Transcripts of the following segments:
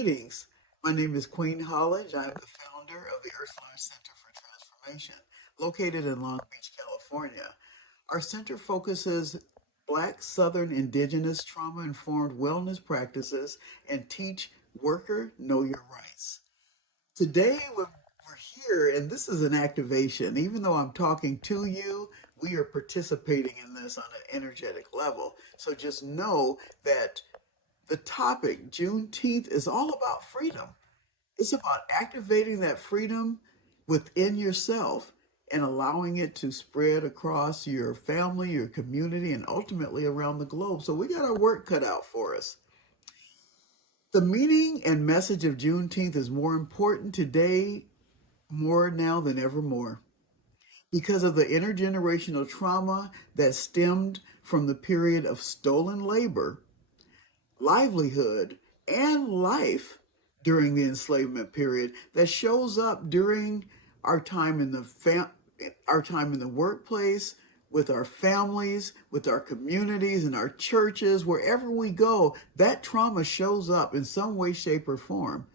Greetings. My name is Queen Hollins. I'm the founder of the Earthline Center for Transformation, located in Long Beach, California. Our center focuses Black Southern Indigenous trauma-informed wellness practices and teach worker know your rights. Today we're here, and this is an activation. Even though I'm talking to you, we are participating in this on an energetic level. So just know that the topic, Juneteenth, is all about freedom. It's about activating that freedom within yourself and allowing it to spread across your family, your community, and ultimately around the globe. So we got our work cut out for us. The meaning and message of Juneteenth is more important today, more now than ever more, because of the intergenerational trauma that stemmed from the period of stolen labor, livelihood, and life during the enslavement period that shows up during our time in the workplace, with our families, with our communities, and our churches, wherever we go. That trauma shows up in some way, shape, or form.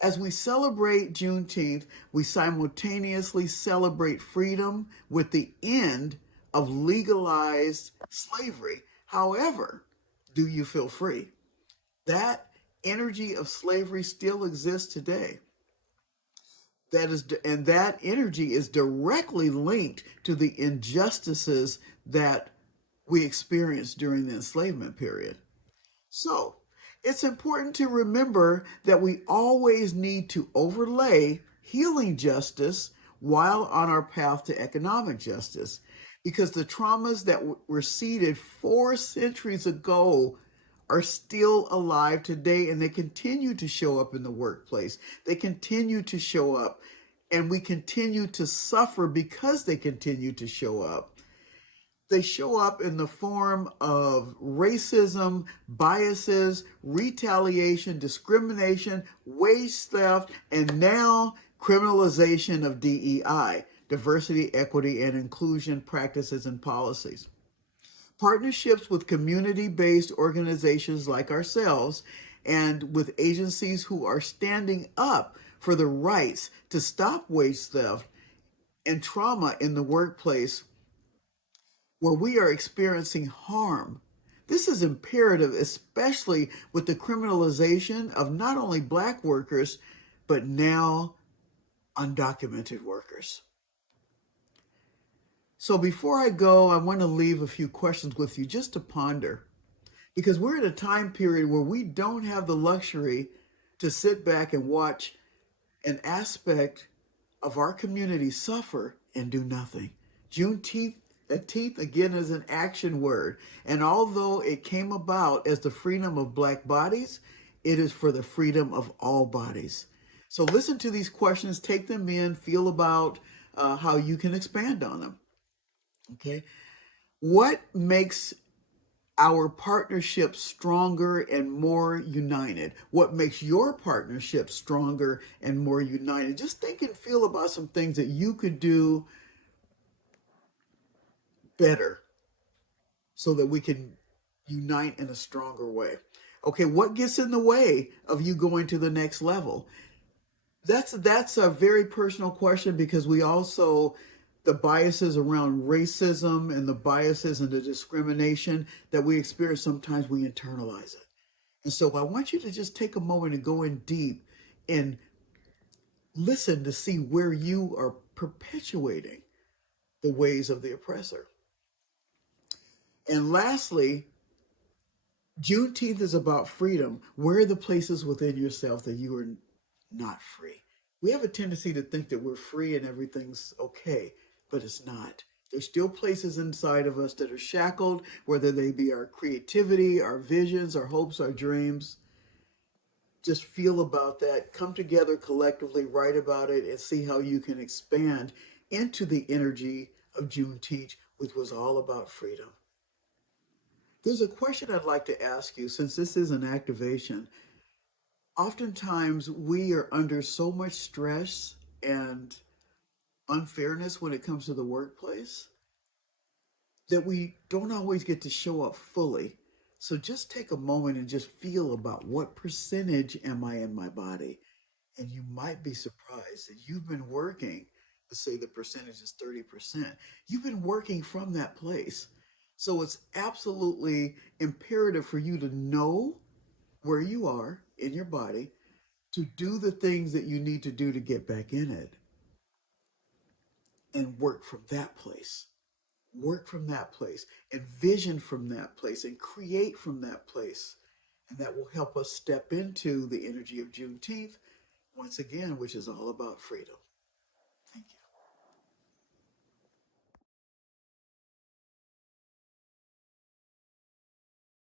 As we celebrate Juneteenth, we simultaneously celebrate freedom with the end of legalized slavery. However, do you feel free? That energy of slavery still exists today. That energy is directly linked to the injustices that we experienced during the enslavement period. So, it's important to remember that we always need to overlay healing justice while on our path to economic justice, because the traumas that were seeded 4 centuries ago are still alive today, and they continue to show up in the workplace. They continue to show up, and we continue to suffer because they continue to show up. They show up in the form of racism, biases, retaliation, discrimination, wage theft, and now criminalization of DEI, diversity, equity, and inclusion practices and policies. Partnerships with community-based organizations like ourselves and with agencies who are standing up for the rights to stop wage theft and trauma in the workplace where we are experiencing harm. This is imperative, especially with the criminalization of not only Black workers, but now undocumented workers. So before I go, I want to leave a few questions with you just to ponder, because we're in a time period where we don't have the luxury to sit back and watch an aspect of our community suffer and do nothing. Juneteenth, again, is an action word. And although it came about as the freedom of Black bodies, it is for the freedom of all bodies. So listen to these questions, take them in, feel about how you can expand on them. Okay. What makes our partnership stronger and more united? What makes your partnership stronger and more united? Just think and feel about some things that you could do better so that we can unite in a stronger way. Okay, what gets in the way of you going to the next level? That's a very personal question, because we also, the biases around racism and the biases and the discrimination that we experience, sometimes we internalize it. And so I want you to just take a moment and go in deep and listen to see where you are perpetuating the ways of the oppressor. And lastly, Juneteenth is about freedom. Where are the places within yourself that you are not free? We have a tendency to think that we're free and everything's okay, but it's not. There's still places inside of us that are shackled, whether they be our creativity, our visions, our hopes, our dreams. Just feel about that. Come together collectively, write about it, and see how you can expand into the energy of Juneteenth, which was all about freedom. There's a question I'd like to ask you, since this is an activation. Oftentimes, we are under so much stress and unfairness when it comes to the workplace that we don't always get to show up fully. So just take a moment and just feel about what percentage am I in my body? And you might be surprised that you've been working, let's say the percentage is 30%. You've been working from that place. So it's absolutely imperative for you to know where you are in your body, to do the things that you need to do to get back in it, and work from that place. Work from that place, and vision from that place, and create from that place. And that will help us step into the energy of Juneteenth, once again, which is all about freedom.